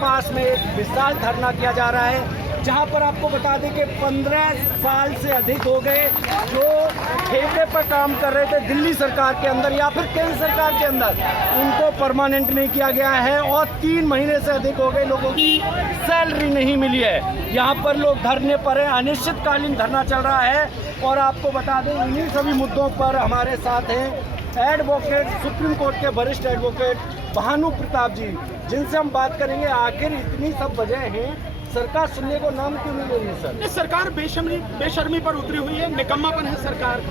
पास में एक विशाल धरना किया जा रहा है, जहां पर आपको बता दें कि 15 साल से अधिक हो गए जो ठेके पर काम कर रहे थे दिल्ली सरकार के अंदर या फिर केंद्र सरकार के अंदर, उनको परमानेंट नहीं किया गया है और 3 महीने से अधिक हो गए लोगों की सैलरी नहीं मिली है। यहाँ पर लोग धरने पर हैं, अनिश्चितकालीन धरना चल रहा है। और आपको बता दें इन्हीं सभी मुद्दों पर हमारे साथ हैं एडवोकेट, सुप्रीम कोर्ट के वरिष्ठ एडवोकेट भानु प्रताप जी, जिनसे हम बात करेंगे आखिर इतनी सब वजह हैं, सरकार सुनने को नाम क्यों नहीं ले रही सर? सरकार बेशर्मी पर उतरी हुई है, निकम्मापन है सरकार।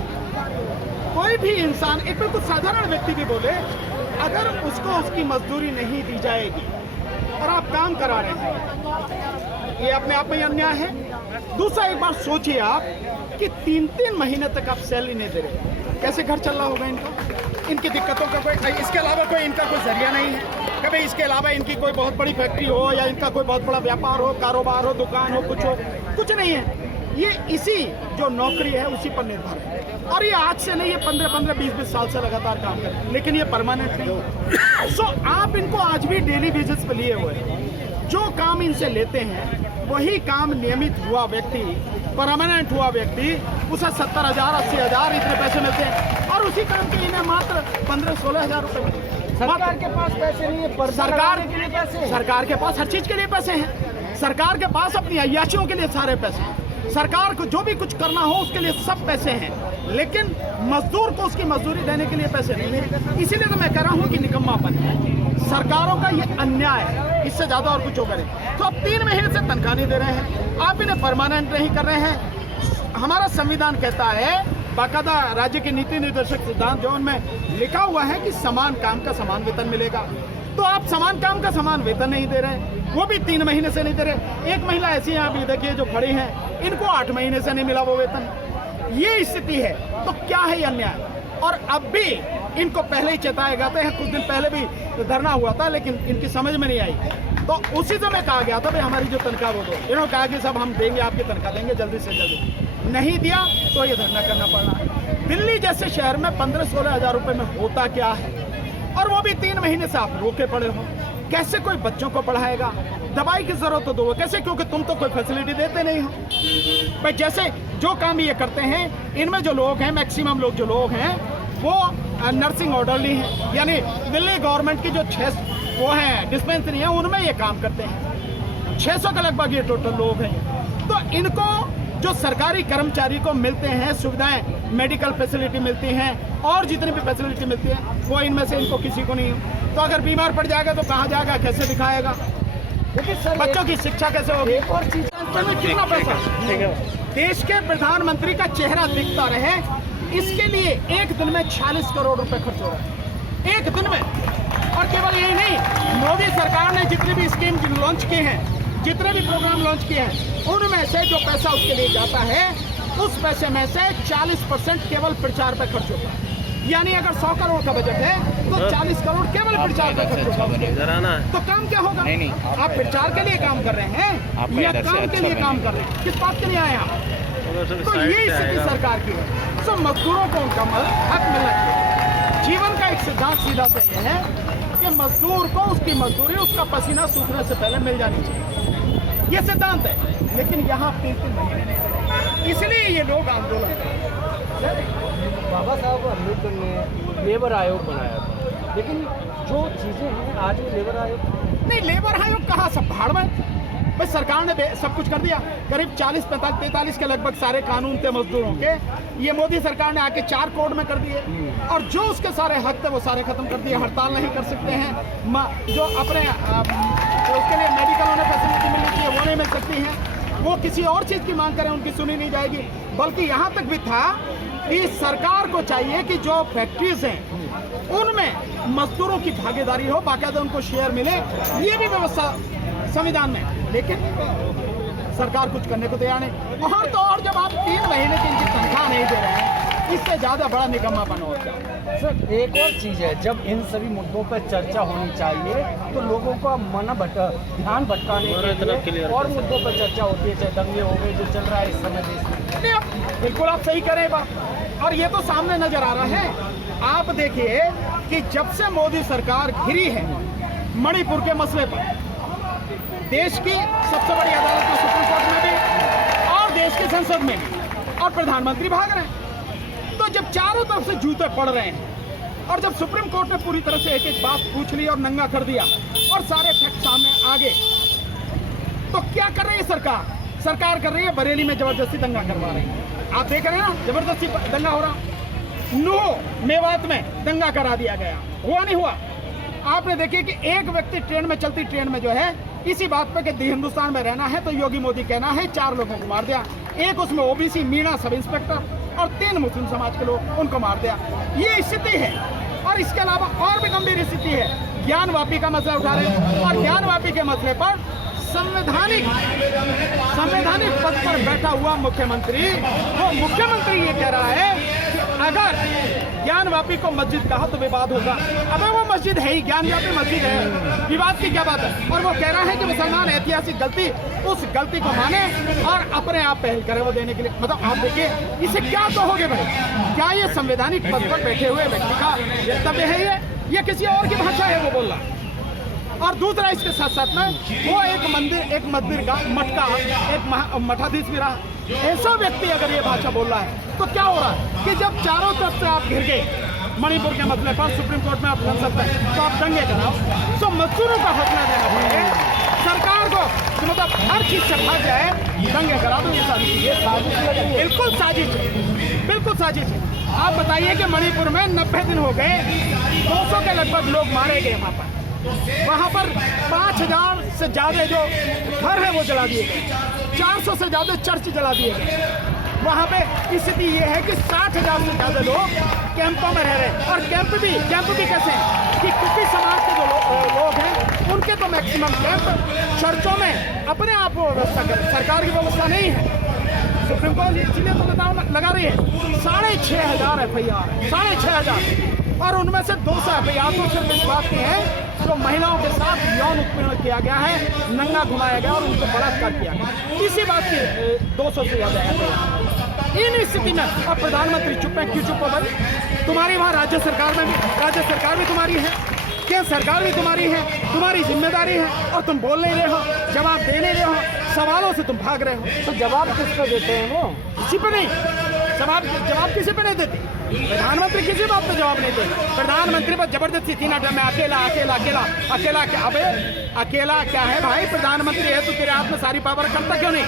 कोई भी इंसान, एक बिल्कुल साधारण व्यक्ति भी बोले, अगर उसको उसकी मजदूरी नहीं दी जाएगी और आप काम करा रहे हैं, ये अपने आप में अन्याय है। दूसरा, एक बार सोचिए आप कि 3-3 महीने तक आप सैलरी नहीं दे रहे, कैसे घर चल रहा होगा इनका? इनकी दिक्कतों का कोई, इसके अलावा कोई इनका कोई जरिया नहीं है। कभी इसके अलावा इनकी कोई बहुत बड़ी फैक्ट्री हो या इनका कोई बहुत बड़ा व्यापार हो, कारोबार हो, दुकान हो, कुछ नहीं है। ये इसी जो नौकरी है उसी पर निर्भर है। और ये आज से नहीं, ये 15-15, 20-20 साल से लगातार काम कर रहे हैं, लेकिन ये परमानेंट नहीं। सो आप इनको आज भी डेली बेसिस पे लिए हुए हैं। जो काम इनसे लेते हैं वही काम नियमित हुआ व्यक्ति, परमानेंट हुआ व्यक्ति, उसे 70,000, 80,000 इतने पैसे मिलते हैं और उसी काम के इन्हें मात्र 15-16 हज़ार रुपये मिलते हैं। सरकार के पास पैसे नहीं है, पर सरकार के लिए पैसे, सरकार के पास हर चीज के लिए पैसे हैं। सरकार के पास अपनी अय्याशियों के लिए सारे पैसे हैं। सरकार को जो भी कुछ करना हो उसके लिए सब पैसे हैं, लेकिन मजदूर को उसकी मजदूरी देने के लिए पैसे नहीं है। इसीलिए तो मैं कह रहा हूँ कि निकम्मापन है सरकारों का, ये अन्याय है, इससे ज्यादा और कुछ होगा नहीं। तो अब 3 महीने से तनख्वाह नहीं दे रहे हैं, आप इन्हें परमानेंट नहीं कर रहे हैं। हमारा संविधान कहता है, बाकायदा राज्य के नीति निर्देशक सिद्धांत जो उनमें लिखा हुआ है कि समान काम का समान वेतन मिलेगा, तो आप समान काम का समान वेतन नहीं दे रहे, वो भी 3 महीने से नहीं दे रहे। एक महिला ऐसी है, आप ये देखिए जो खड़ी हैं, इनको 8 महीने से नहीं मिला वो वेतन। ये स्थिति है, तो क्या है अन्याय? और अब भी इनको पहले ही चेताए जाते हैं, कुछ दिन पहले भी धरना हुआ था लेकिन इनकी समझ में नहीं आई, तो उसी समय कहा गया था भाई हमारी जो तनख्वाह वो दो। इन्होंने कहा कि सब हम देंगे, आपकी तनख्वाह देंगे जल्दी से जल्दी, नहीं दिया तो ये धरना करना पड़ा। दिल्ली जैसे शहर में 15-16 हज़ार रुपए में होता क्या है, और वो भी 3 महीने से आप रोके पड़े हो। कैसे कोई बच्चों को पढ़ाएगा? दवाई की जरूरत तो दो, कैसे? क्योंकि तुम तो कोई फैसिलिटी देते नहीं हो भाई। जैसे जो काम ये करते हैं, इनमें जो लोग हैं, मैक्सिमम लोग जो लोग हैं वो नर्सिंग ऑर्डरली हैं, यानी दिल्ली गवर्नमेंट की जो 6 वो हैं डिस्पेंसरी है, उनमें ये काम करते हैं। 600 के लगभग ये टोटल लोग हैं। तो इनको जो सरकारी कर्मचारी को मिलते हैं सुविधाएं, मेडिकल फैसिलिटी मिलती हैं और जितनी भी फैसिलिटी मिलती है, वो इनमें से इनको किसी को नहीं है। तो अगर बीमार पड़ जाएगा तो कहाँ जाएगा, कैसे दिखाएगा? बच्चों की शिक्षा कैसे होगी? और चीज कितना पैसा देश के प्रधानमंत्री का चेहरा दिखता रहे, इसके लिए एक दिन में 46 करोड़ रुपए खर्च हो रहा है, एक दिन में। और केवल यही नहीं, मोदी सरकार ने जितनी भी स्कीम लॉन्च की हैं, जितने भी प्रोग्राम लॉन्च किए हैं, उनमें से जो पैसा उसके लिए जाता है, उस पैसे में से 40% केवल प्रचार पे खर्च होता है। यानी अगर 100 करोड़ का बजट है तो 40 करोड़ केवल प्रचार पे खर्च होता है। तो काम क्या होगा? आप प्रचार के लिए काम कर रहे हैं या काम के लिए काम कर रहे हैं? किस बात के लिए आए आप? तो ये स्थिति सरकार की है। तो मजदूरों को उनका हक मिलना चाहिए। जीवन का एक सिद्धांत सीधा सा ये है कि मजदूर को उसकी मजदूरी, उसका पसीना सूखने से पहले मिल जानी चाहिए, ये सिद्धांत है। लेकिन यहाँ 3-3 महीने नहीं रहे, इसलिए ये लोग आंदोलन कर रहे हैं। बाबा साहब अम्बेडकर ने लेबर आयोग बनाया था, लेकिन जो चीज़ें हैं आज ये लेबर आयोग नहीं, लेबर आयोग कहाँ, सब भाड़ में भाई। सरकार ने सब कुछ कर दिया, करीब 40-45 के लगभग सारे कानून थे मजदूरों के, ये मोदी सरकार ने आके 4 कोड में कर दिए, और जो उसके सारे हक थे वो सारे खत्म कर दिए। हड़ताल नहीं कर सकते हैं, जो अपने तो उसके लिए मेडिकल उन्हें फैसिलिटी मिलनी चाहिए वो नहीं मिल सकती हैं, वो किसी और चीज़ की मांग करें उनकी सुनी नहीं जाएगी। बल्कि यहाँ तक भी था कि सरकार को चाहिए कि जो फैक्ट्रीज हैं उनमें मजदूरों की भागीदारी हो, बाकायदा उनको शेयर मिले, ये भी व्यवस्था संविधान में। लेकिन सरकार कुछ करने को तैयार नहीं। और तो और जब आप 3 महीने की इनकी तनख्वाह नहीं दे रहे हैं, इससे ज़्यादा बड़ा निकम्मापन हो गया। सर एक और चीज़ है, जब इन सभी मुद्दों पर चर्चा होनी चाहिए तो लोगों का ध्यान भटकाने के लिए और मुद्दों पर चर्चा होती है, चाहे दंगे हो गए जो चल रहा है इस समय देश में। बिल्कुल आप सही करें बात, और ये तो सामने नजर आ रहा है। आप देखिए कि जब से मोदी सरकार घिरी है मणिपुर के मसले पर, देश की सबसे बड़ी अदालत में, सुप्रीम कोर्ट में भी और देश की संसद में भी, और प्रधानमंत्री भाग रहे हैं। तो जब चारों तरफ से जूते पड़ रहे हैं और जब सुप्रीम कोर्ट ने पूरी तरह से एक एक बात पूछ ली और नंगा कर दिया और सारे फैक्ट सामने आ गए, तो क्या कर रही है सरकार? सरकार कर रही है बरेली में जबरदस्ती दंगा करवा रही है। आप देख रहे हैं ना, जबरदस्ती दंगा हो रहा। नूह मेवात में दंगा करा दिया गया, हुआ नहीं हुआ? आपने देखिए कि एक व्यक्ति ट्रेन में, चलती ट्रेन में जो है, इसी बात पे कि हिंदुस्तान में रहना है तो योगी मोदी कहना है, 4 लोगों को मार दिया। एक उसमें ओबीसी मीणा सब इंस्पेक्टर और 3 मुस्लिम समाज के लोग, उनको मार दिया। ये स्थिति है। और इसके अलावा और भी गंभीर स्थिति है, ज्ञानवापी का मसला उठा रहे हैं और ज्ञानवापी के मसले पर संवैधानिक पद पर बैठा हुआ मुख्यमंत्री, वो मुख्यमंत्री ये कह रहा है कि अगर ज्ञानवापी को मस्जिद कहा तो विवाद होगा। अबे वो मस्जिद है ही, ज्ञानवापी मस्जिद है, विवाद की क्या बात है? और वो कह रहा है कि मुसलमान ऐतिहासिक गलती, उस गलती को माने और अपने आप पहल करे वो देने के लिए। मतलब आप देखिए, इसे क्या कहोगे भाई? क्या ये संवैधानिक पद पर बैठे हुए व्यक्ति का वक्तव्य है? ये किसी और की भाषा है वो बोल रहा। और दूसरा इसके साथ साथ में वो एक मंदिर का मटका, एक मठाधीश भी रहा। ऐसा व्यक्ति अगर ये भाषा बोल रहा है तो क्या हो रहा है कि जब चारों तरफ से आप घिर गए मणिपुर के मसले पर, सुप्रीम कोर्ट में आप संसद में, तो आप दंगे कराओ, तो मजदूरों का हौसला देना पड़ेगा सरकार को, तो मतलब हर चीज से भाग जाए, दंगे करा दो। ये साजिश, बिल्कुल साजिश, बिल्कुल साजिश है। आप बताइए कि मणिपुर में 90 दिन हो गए, 200 के लगभग लोग मारे गए वहाँ पर 5000 से ज्यादा जो घर है वो जला दिए गए, 400 से ज्यादा चर्च जला दिए गए। वहाँ पे स्थिति ये है कि 60,000 से ज्यादा लोग कैंपों में रह रहे हैं। और कैंप भी कैसे हैं कि कुकी समाज के जो लोग हैं उनके तो मैक्सिमम कैंप चर्चों में अपने आप वो व्यवस्था करें, सरकार की व्यवस्था नहीं है। सुप्रीम कोर्ट इसलिए तो बताओ लगा रही है 6,500 FIR, 6,500, और उनमें से 200 FIR तो सिर्फ इस बात की है जो महिलाओं के साथ यौन उत्पीड़न किया गया है, नंगा घुमाया गया और उनको बलात्कार किया गया। इसी बात की 200 से ज्यादा FIR। इन स्थिति में अब प्रधानमंत्री चुप है। क्यों चुप हो भाई? तुम्हारी वहाँ राज्य सरकार में भी, राज्य सरकार भी तुम्हारी है, केंद्र सरकार भी तुम्हारी है, तुम्हारी जिम्मेदारी है, और तुम बोल नहीं रहे हो, जवाब दे नहीं रहे हो, सवालों से तुम भाग रहे हो। तो जवाब किस पे देते हैं वो? किसी पे नहीं। जवाब किसी पे नहीं देते। प्रधानमंत्री किसी बात पे जवाब नहीं देते। प्रधानमंत्री पर जबरदस्ती 3 आठ में अकेला क्या? अबे अकेला क्या है भाई? प्रधानमंत्री है तो तेरे हाथ में सारी पावर, करता क्यों नहीं?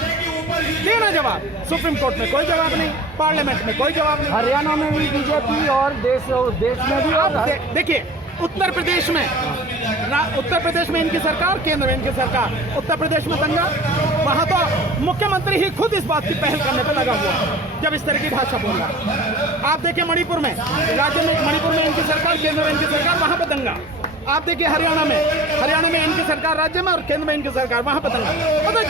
देना जवाब। सुप्रीम कोर्ट में कोई जवाब नहीं, पार्लियामेंट में कोई जवाब नहीं। हरियाणा में भी बीजेपी और देश में भी। आप देखिए उत्तर प्रदेश में इनकी सरकार, केंद्र में इनकी सरकार। उत्तर प्रदेश में दंगा, वहां तो मुख्यमंत्री ही खुद इस बात की पहल करने पर लगा हुआ जब इस तरह की भाषा बोल रहा। आप देखिए मणिपुर में इनकी सरकार, केंद्र में इनकी सरकार, वहां पर दंगा। आप देखिए हरियाणा में इनकी सरकार राज्य में और केंद्र में इनकी सरकार, वहां पर दंगा। मतलब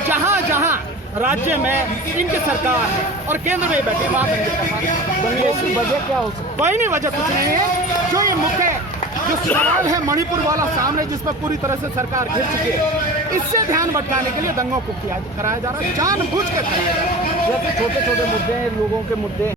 जहां राज्य में इनकी सरकार है और केंद्र में बैठे वहां दंगे। वजह क्या हो सकती? कोई नहीं, वजह कुछ नहीं है। जो ये मुख्य जो सवाल है मणिपुर वाला सामने, जिस पर पूरी तरह से सरकार घिर चुकी है, इससे ध्यान भटकाने के लिए दंगों को कराया जा रहा है, जानबूझ कर कराया जा रहा है। जैसे छोटे मुद्दे हैं, लोगों के मुद्दे